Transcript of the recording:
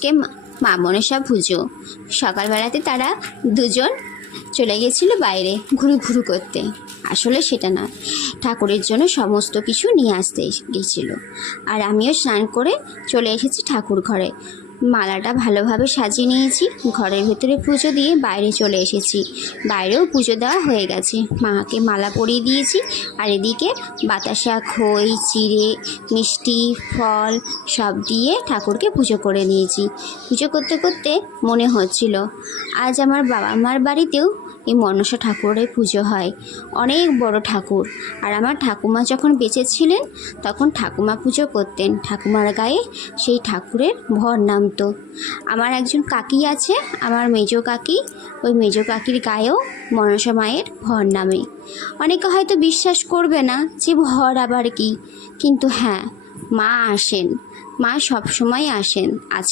আজকে মা মনসা পুজো। সকালবেলাতে তারা দুজন চলে গেছিল বাইরে ঘুরু ঘুরু করতে। আসলে সেটা না, ঠাকুরের জন্য সমস্ত কিছু নিয়ে আসতে গেছিলো। আর আমিও স্নান করে চলে এসেছি ঠাকুর ঘরে। মালাটা ভালোভাবে সাজিয়ে নিয়েছি, ঘরের ভেতরে পুজো দিয়ে বাইরে চলে এসেছি। বাইরেও পুজো দেওয়া হয়ে গেছে, মাকে মালা পরিয়ে দিয়েছি। আর এদিকে বাতাসা, খই, চিড়ে, মিষ্টি, ফল সব দিয়ে ঠাকুরকে পুজো করে নিয়েছি। পুজো করতে করতে মনে হচ্ছিল আজ আমার বাবা মার বাড়িতেও এই মনসা ঠাকুরের পুজো হয়, অনেক বড় ঠাকুর। আর আমার ঠাকুমা যখন বেঁচে ছিলেন তখন ঠাকুমা পুজো করতেন, ঠাকুমার গায়ে সেই ঠাকুরের ভর নামতো। আমার একজন কাকি আছে, আমার মেজো কাকি, ওই মেজো কাকির গায়েও মনসা মায়ের ভর নামে। অনেকে হয়তো বিশ্বাস করবে না যে ভর আবার কি, কিন্তু হ্যাঁ, মা আসেন, মা সবসময় আসেন।